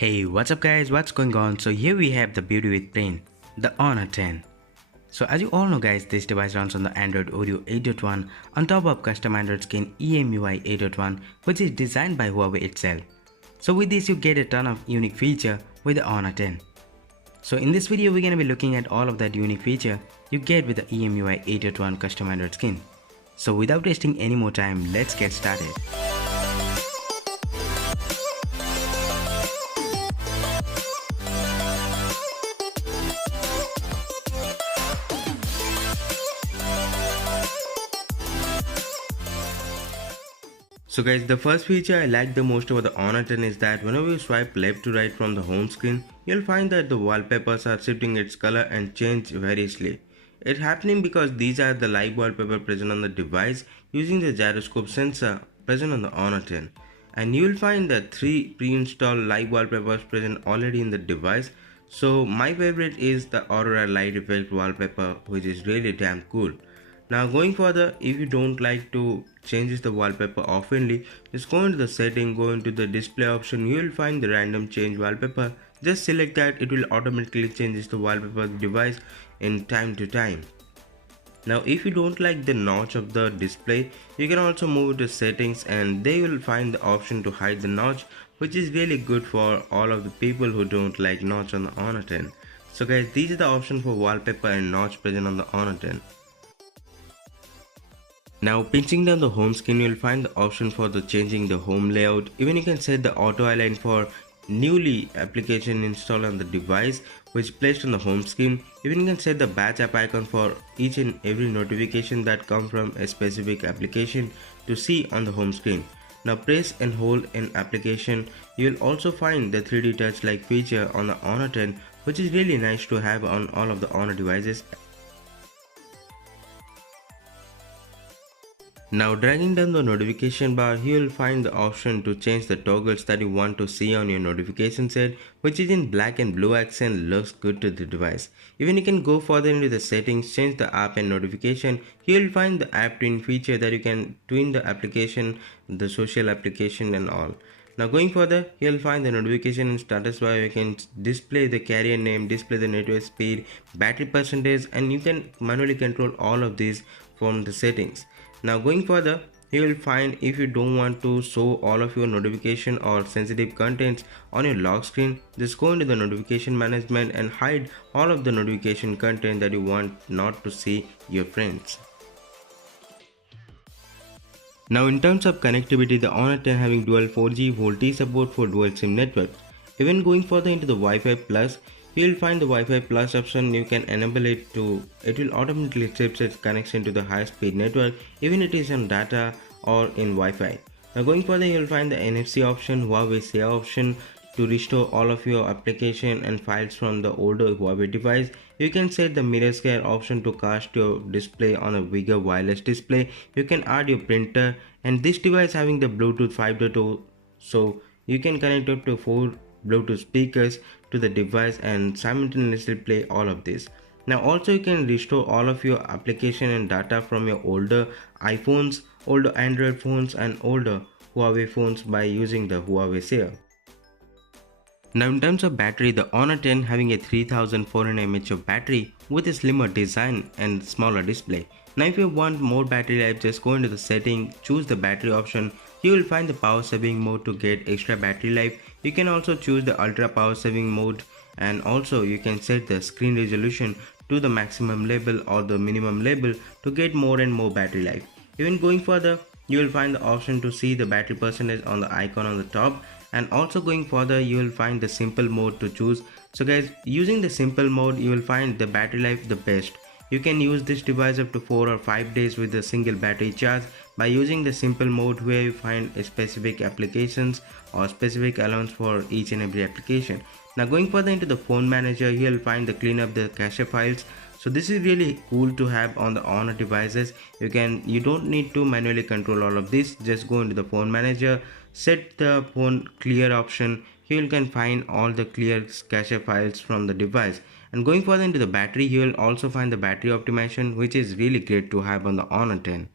Hey, what's up guys, what's going on? So here we have the beauty with brain, the Honor 10. So as you all know guys, this device runs on the Android Oreo 8.1 on top of custom Android skin EMUI 8.1 which is designed by Huawei itself. So with this you get a ton of unique feature with the Honor 10. So in this video we're going to be looking at all of that unique feature you get with the EMUI 8.1 custom Android skin. So without wasting any more time, let's get started. So guys, the first feature I like the most about the Honor 10 is that whenever you swipe left to right from the home screen, you'll find that the wallpapers are shifting its color and change variously. It's happening because these are the live wallpaper present on the device using the gyroscope sensor present on the Honor 10. And you will find that 3 pre-installed live wallpapers present already in the device. So my favorite is the Aurora light effect wallpaper, which is really damn cool. Now going further, if you don't like to change the wallpaper oftenly, just go into the setting, go into the display option, you will find the random change wallpaper. Just select that, it will automatically change the wallpaper of the device in time to time. Now if you don't like the notch of the display, you can also move to settings and they will find the option to hide the notch, which is really good for all of the people who don't like notch on the Honor 10. So guys, these are the options for wallpaper and notch present on the Honor 10. Now pinching down the home screen, you'll find the option for the changing the home layout. Even you can set the auto align for newly application installed on the device which placed on the home screen. Even you can set the batch app icon for each and every notification that come from a specific application to see on the home screen. Now press and hold an application. You will also find the 3D touch like feature on the Honor 10, which is really nice to have on all of the Honor devices. Now dragging down the notification bar, you will find the option to change the toggles that you want to see on your notification set, which is in black and blue accent, looks good to the device. Even you can go further into the settings, change the app and notification. You will find the app twin feature that you can twin the application, the social application and all. Now going further, you will find the notification and status bar. You can display the carrier name, display the network speed, battery percentage, and you can manually control all of these from the settings. Now going further, you will find if you don't want to show all of your notification or sensitive contents on your lock screen, just go into the notification management and hide all of the notification content that you want not to see your friends. Now in terms of connectivity, the Honor 10 having dual 4G VoLTE support for dual SIM network. Even going further into the Wi-Fi Plus, you will find the Wi-Fi Plus option. You can enable it it will automatically shift its connection to the high speed network, even it is on data or in Wi-Fi. Now going further, you will find the NFC option, Huawei Share option to restore all of your application and files from the older Huawei device. You can set the mirror scale option to cast your display on a bigger wireless display. You can add your printer, and this device having the Bluetooth 5.0, so you can connect up to 4 Bluetooth speakers to the device and simultaneously play all of this. Now also you can restore all of your application and data from your older iPhones, older Android phones and older Huawei phones by using the Huawei Share. Now in terms of battery, the Honor 10 having a 3400 mAh of battery with a slimmer design and smaller display. Now if you want more battery life, just go into the setting, choose the battery option. You will find the power saving mode to get extra battery life. You can also choose the ultra power saving mode, and also you can set the screen resolution to the maximum level or the minimum level to get more and more battery life. Even going further, you will find the option to see the battery percentage on the icon on the top, and also going further you will find the simple mode to choose. So guys, using the simple mode you will find the battery life the best. You can use this device up to 4 or 5 days with a single battery charge by using the simple mode, where you find specific applications or specific allowance for each and every application. Now going further into the phone manager, you will find the clean up the cache files. So this is really cool to have on the Honor devices. You don't need to manually control all of this. Just go into the phone manager, set the phone clear option. Here you can find all the clear cache files from the device. And going further into the battery, you will also find the battery optimization, which is really great to have on the Honor 10.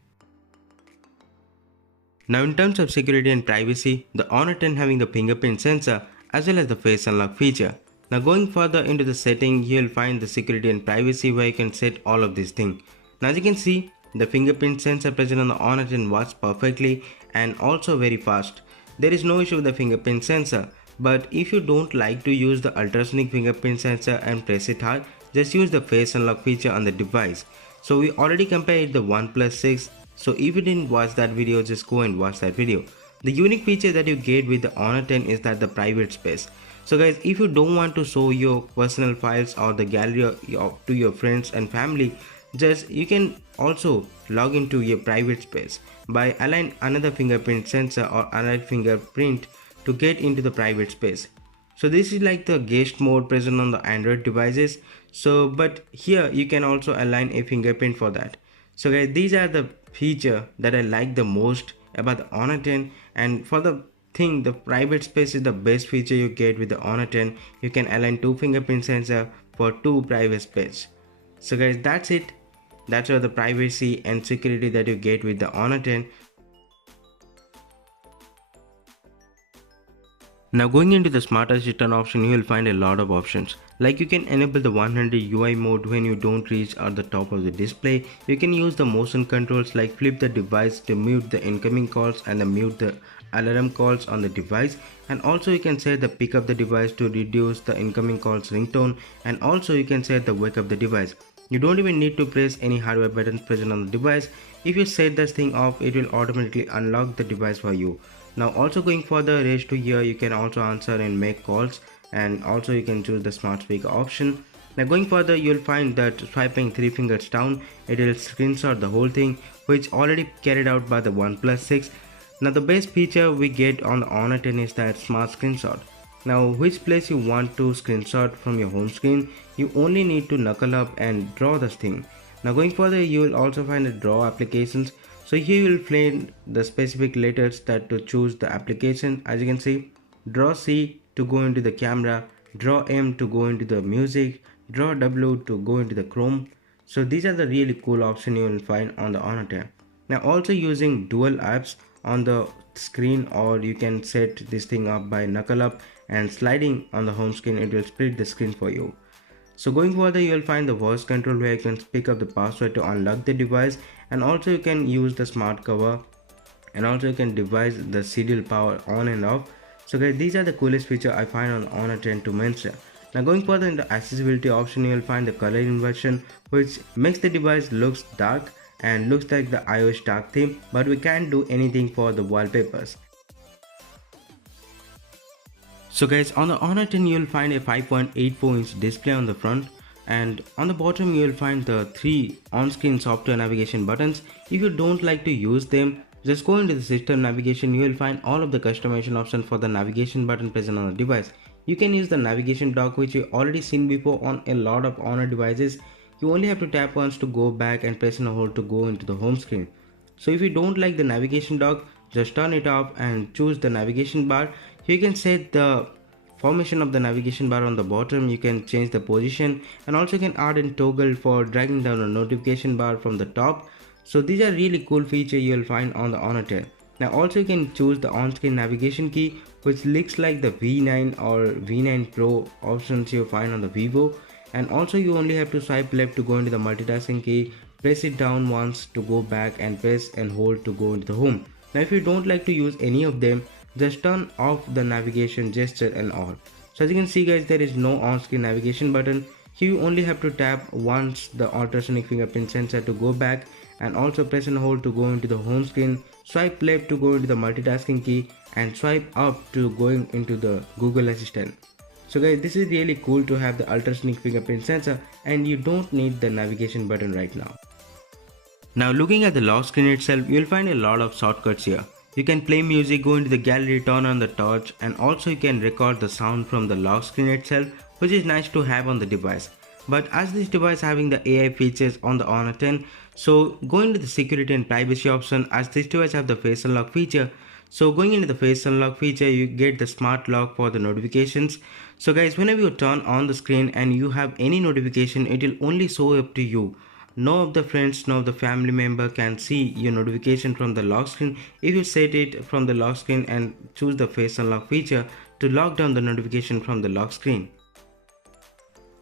Now in terms of security and privacy, the Honor 10 having the fingerprint sensor as well as the face unlock feature. Now going further into the setting, you will find the security and privacy where you can set all of these things. Now as you can see, the fingerprint sensor present on the Honor 10 works perfectly and also very fast. There is no issue with the fingerprint sensor, but if you don't like to use the ultrasonic fingerprint sensor and press it hard, just use the face unlock feature on the device. So we already compared the OnePlus 6, so if you didn't watch that video, just go and watch that video. The unique feature that you get with the Honor 10 is that the private space. So guys, if you don't want to show your personal files or the gallery to your friends and family, just you can also log into your private space by align another fingerprint sensor or another fingerprint to get into the private space. So this is like the guest mode present on the Android devices. So but here you can also align a fingerprint for that. So guys, these are the feature that I like the most about the Honor 10, and for the thing, the private space is the best feature you get with the Honor 10. You can align two fingerprint sensor for two private space. So guys, that's it. That's all the privacy and security that you get with the Honor 10. Now going into the smart assistant option, you will find a lot of options. Like you can enable the 100 UI mode when you don't reach at the top of the display. You can use the motion controls like flip the device to mute the incoming calls and mute the alarm calls on the device, and also you can set the pick up the device to reduce the incoming calls ringtone, and also you can set the wake up the device. You don't even need to press any hardware buttons present on the device. If you set this thing off, it will automatically unlock the device for you. Now also going further, raise to here, you can also answer and make calls, and also you can choose the smart speaker option. Now going further, you will find that swiping 3 fingers down, it will screenshot the whole thing, which already carried out by the OnePlus 6. Now the best feature we get on the Honor 10 is that smart screenshot. Now which place you want to screenshot from your home screen, you only need to knuckle up and draw this thing. Now going further, you will also find the draw applications. So here you will find the specific letters that to choose the application. As you can see, draw C to go into the camera, draw M to go into the music, draw W to go into the Chrome. So these are the really cool options you will find on the Honor 10. Now also using dual apps on the screen, or you can set this thing up by knuckle up and sliding on the home screen, it will split the screen for you. So going further, you will find the voice control where you can pick up the password to unlock the device, and also you can use the smart cover, and also you can devise the serial power on and off. So guys, these are the coolest feature I find on Honor 10 to mention. Now going further in the accessibility option, you will find the color inversion, which makes the device looks dark and looks like the iOS dark theme, but we can't do anything for the wallpapers. So guys, on the Honor 10 you will find a 5.84 inch display on the front, and on the bottom you will find the 3 on-screen software navigation buttons. If you don't like to use them, just go into the system navigation. You will find all of the customization options for the navigation button present on the device. You can use the navigation dock, which you already seen before on a lot of Honor devices. You only have to tap once to go back and press and hold to go into the home screen. So if you don't like the navigation dock, just turn it off and choose the navigation bar. You can set the formation of the navigation bar on the bottom. You can change the position, and also you can add and toggle for dragging down a notification bar from the top. So these are really cool feature you will find on the Honor 10. Now also you can choose the on-screen navigation key, which looks like the V9 or V9 Pro options you find on the Vivo. And also you only have to swipe left to go into the multitasking key, press it down once to go back, and press and hold to go into the home. Now if you don't like to use any of them, just turn off the navigation gesture and all. So as you can see guys, there is no on-screen navigation button. Here you only have to tap once the ultrasonic fingerprint sensor to go back, and also press and hold to go into the home screen, swipe left to go into the multitasking key, and swipe up to going into the Google Assistant. So guys, this is really cool to have the ultrasonic fingerprint sensor, and you don't need the navigation button right now. Now looking at the lock screen itself, you will find a lot of shortcuts here. You can play music, go into the gallery, turn on the torch, and also you can record the sound from the lock screen itself, which is nice to have on the device. But as this device having the AI features on the Honor 10, so going to the security and privacy option, as this device have the face unlock feature. So going into the face unlock feature, you get the smart lock for the notifications. So guys, whenever you turn on the screen and you have any notification, it will only show up to you. No of the friends, no of the family member can see your notification from the lock screen. If you set it from the lock screen and choose the face unlock feature, to lock down the notification from the lock screen.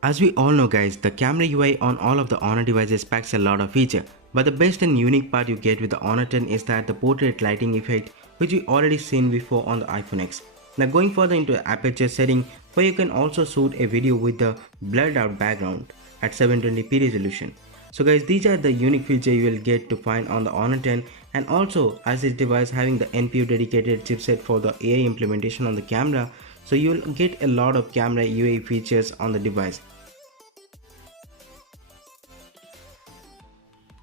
As we all know guys, the camera UI on all of the Honor devices packs a lot of feature, but the best and unique part you get with the Honor 10 is that the portrait lighting effect which we already seen before on the iPhone X. Now going further into the aperture setting, where you can also shoot a video with the blurred out background at 720p resolution. So guys, these are the unique feature you will get to find on the Honor 10, and also as this device having the NPU dedicated chipset for the AI implementation on the camera, so you will get a lot of camera UI features on the device.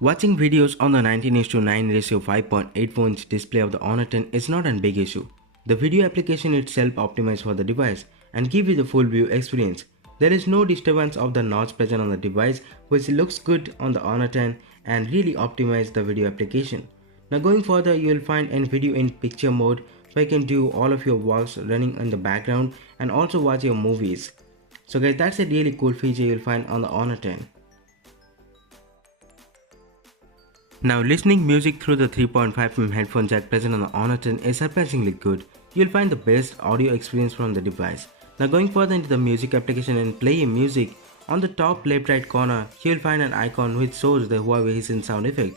Watching videos on the 19:9 ratio 5.84 inch display of the Honor 10 is not a big issue. The video application itself optimized for the device and give you the full view experience. There is no disturbance of the notch present on the device, which looks good on the Honor 10 and really optimize the video application. Now going further, you will find a video in picture mode where you can do all of your works running in the background and also watch your movies. So guys, that's a really cool feature you will find on the Honor 10. Now listening music through the 3.5mm headphone jack present on the Honor 10 is surprisingly good. You'll find the best audio experience from the device. Now going further into the music application and play music, on the top left right corner, you'll find an icon which shows the Huawei Hisense sound effect.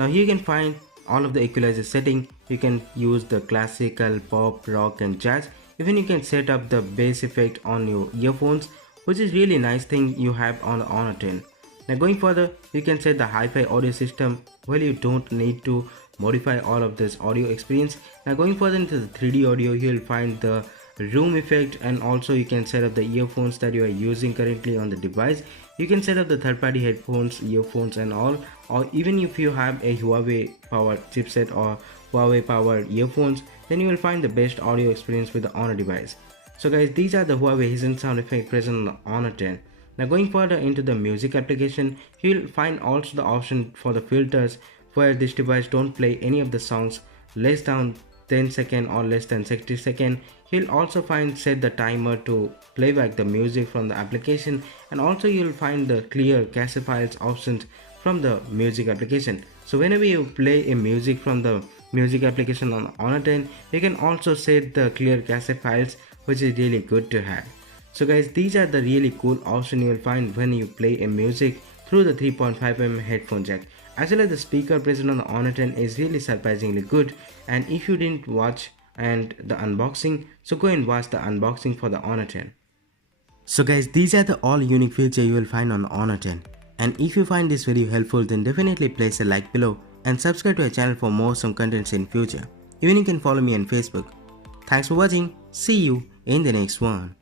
Now here you can find all of the equalizer setting. You can use the classical, pop, rock and jazz. Even you can set up the bass effect on your earphones, which is really nice thing you have on the Honor 10. Now going further, you can set the hi-fi audio system. Well, you don't need to modify all of this audio experience. Now going further into the 3D audio, you will find the room effect, and also you can set up the earphones that you are using currently on the device. You can set up the third-party headphones, earphones and all, or even if you have a Huawei powered chipset or Huawei powered earphones, then you will find the best audio experience with the Honor device. So guys, these are the Huawei Hisense sound effect present on the Honor 10. Now going further into the music application, you will find also the option for the filters, where this device don't play any of the songs less than 10 seconds or less than 60 seconds. You'll also find set the timer to playback the music from the application, and also you'll find the clear cache files options from the music application. So whenever you play a music from the music application on Honor 10, you can also set the clear cache files, which is really good to have. So guys, these are the really cool options you will find when you play a music through the 3.5mm headphone jack. As well as the speaker present on the Honor 10 is really surprisingly good, and if you didn't watch and the unboxing, so go and watch the unboxing for the Honor 10. So guys, these are the all unique features you will find on the Honor 10. And if you find this video helpful, then definitely place a like below and subscribe to our channel for more awesome contents in future. Even you can follow me on Facebook. Thanks for watching. See you in the next one.